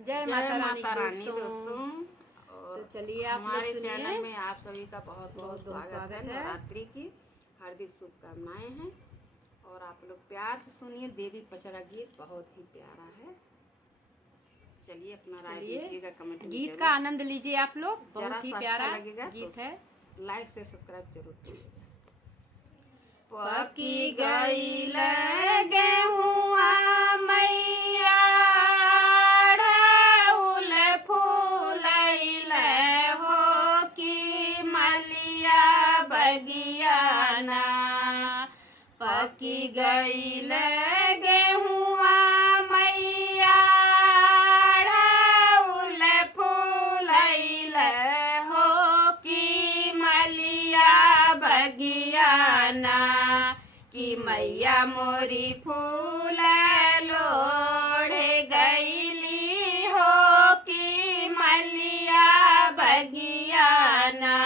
जय माता रानी दोस्तों। तो चलिए आप हमारे लोग सुनिए। चैनल में आप सभी का बहुत बहुत स्वागत है। नवरात्रि की हार्दिक शुभकामनाएं हैं और आप लोग प्यार से सुनिए। देवी पचरा गीत बहुत ही प्यारा है। चलिए अपना राय दीजिएगा, कमेंट में गीत का आनंद लीजिए आप लोग, बहुत ही प्यारा लगेगा गीत है। लाइक से सब्सक्राइब जरूर कीजिएगा। पकी गई गेहुआ मैया ढाउल फूलैल हो कि मलिया बगियाना। पकी गई गेहुआ मैया ढाउल फूलैल हो कि मलिया बगियाना। कि मैया मोरी फूल लोढ़े गईली हो कि मलिया बगियाना।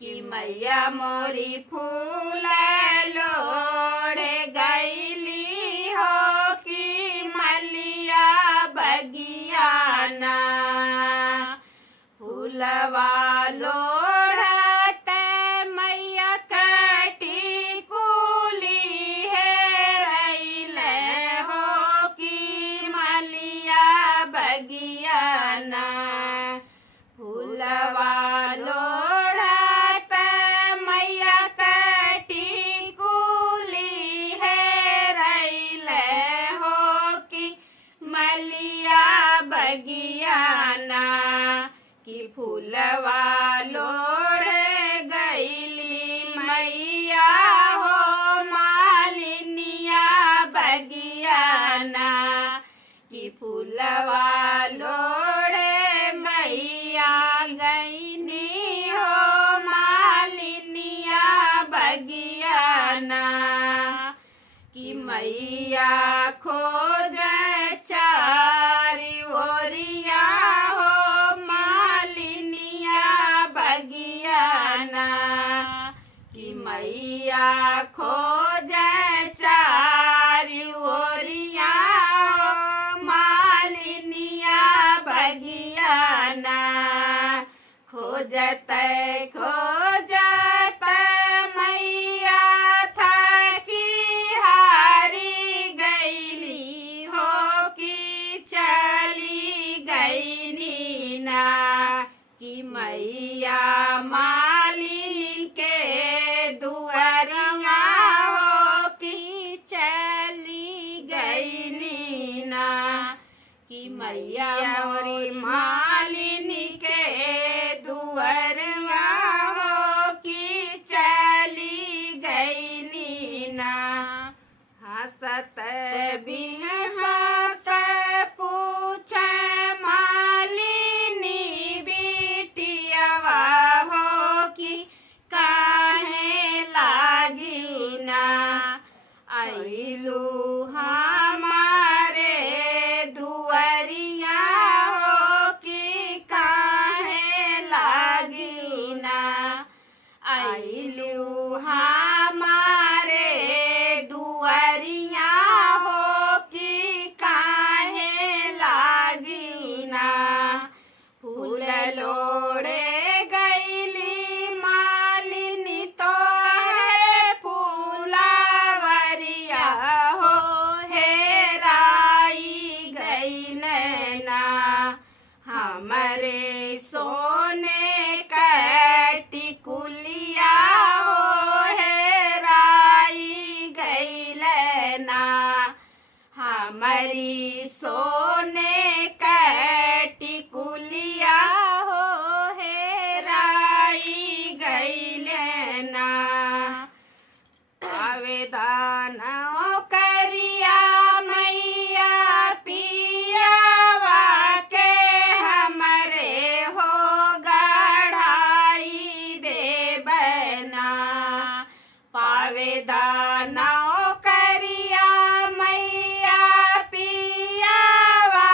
कि मैया मोरी फूल लोढ़े गईली हो कि मलिया बगियाना। फूलवा लोढ़त मैया कटी कुली हेरैल हो कि मलिया बगियाना। फूलवा लोढ़त मैया कटी कुली हेरैल हो कि मलिया बगियाना। कि फूलवा लोढ़ गईली मैया हो मालिनिया बगियाना। कि फूलवा लोढ़ गैया गईनी हो मालिनिया बगियाना। कि मैया खोज चारि ओरिया हो मालिनिया बगियाना। कि मैया खोज चारि ओरिया हो मालिनिया बगियाना। खोजत खोजत मैया थकी हारी गईली हो कि चली गईनी ना। कि मैया मालिन के दुआरिया हो कि चली गईनी ना। कि मैया मोरी मालिन के दुआरिया हो कि चली गईनी ना। हंसत बिहस पूछ मालिनी बिटियावा हो कि काहे लागी ना। आइलू हमारे दुआरिया हो कि काहे लागी ना। आइलू हमारे दुआरिया हो कि काहे लागी ना। फूल लोढ़े गईली मालिनी तोहरे फूलावरिया हो हेराई गईल ना। हमरे सोने कटी कुलिया हो हेराई गईल ना। हमारी सोने कटी कुलिया हो हेराई गईल ना। आवेदन करिया मैया पियावा के हमरे हो गढ़ाई देबना। पावेदन करिया मैया पियावा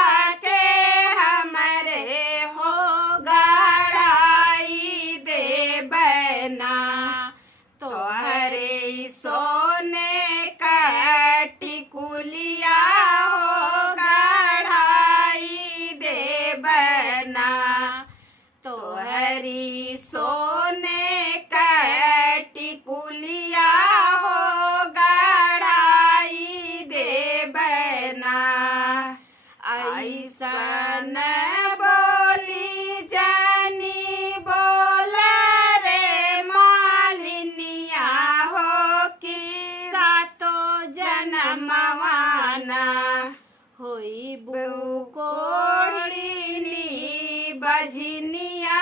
बहना ऐसन बोली जानी बोल रे मालिनिया हो कि सातो जनमवाना होई कोढ़िनी बजनिया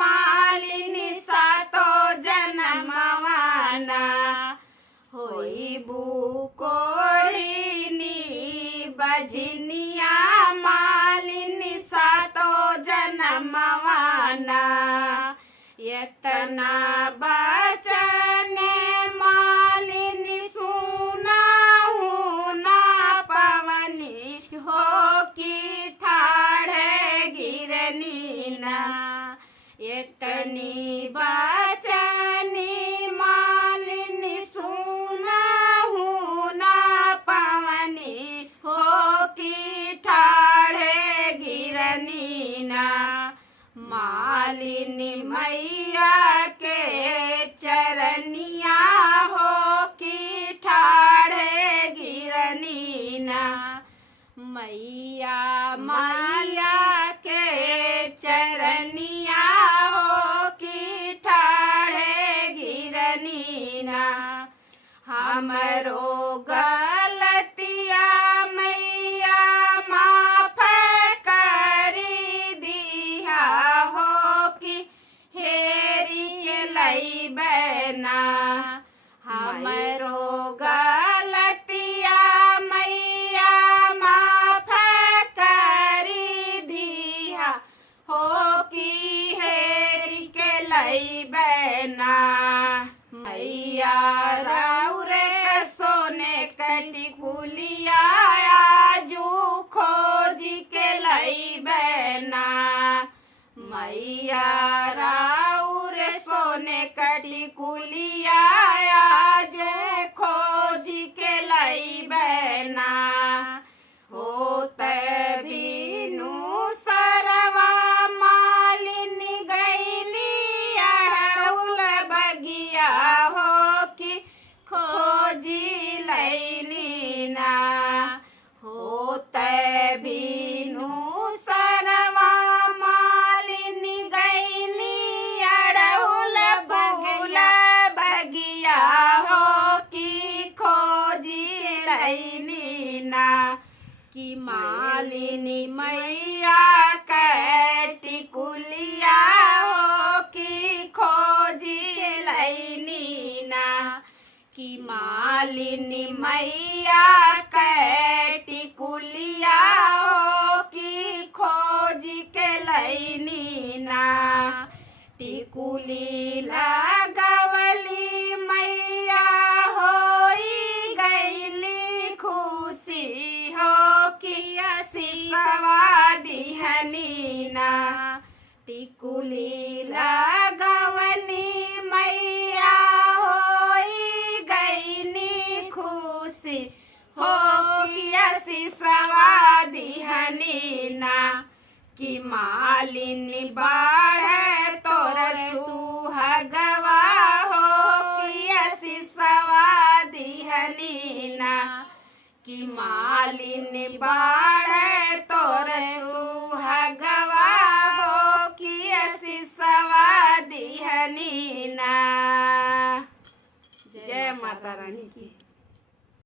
मालिनी सातो जनमवाना होई कोढ़िनी बजनिया मालिनी सातो जनमवाना यतना बचन मालिनी सुनाहू ना पवनी हो कि ठाड़े गिरनी ना यतनी बचनी मालिनी सुनाहू ना पवनी हो कि ठाड़े गिरनी ना मालिनी मैया के चरनिया हो कि ठाड़े गिरनी ना मैया मैया के चरनिया हो कि ठाड़े गिरनी ना हमरो गलतिया मैया माफ करी दिया हो कि हेरी के लई बना हमरो गलतिया मैया माफ करी दिया हो कि हेरी के लई बना मैया राउर के सोने कटी कुलिया आजू खोजी के लई बना मैया राउर सोने कटी कुलिया आज खोजी के लई बना होत बीनू सरवा मालिनी गईली अड़उल बगिया हो कि खोजी लैली ना होत बीनू सरवा मालिनी गईली अड़उल बगिया हो कि खोजी लैली ना कि मालिनी मैया के टिकुलिया हो कि खोजी लैली ना कि मालिनी मैया के टिकुलिया हो कि खोजी के लैली ना टिकुली लगवली मैया होई गईली खुशी हो कि सिसवा दिहनी ना टिकुली लगवली मैया होई गईली खुशी हो कि सिसवा दिहनी ना कि मालिनी बाढ़ तोर सुहगवा हो कि सिसवा दिहनी ना कि मालिनी बाढ़ तोर सुहगवा हो कि सिसवा दिहनी ना। जय माता रानी की।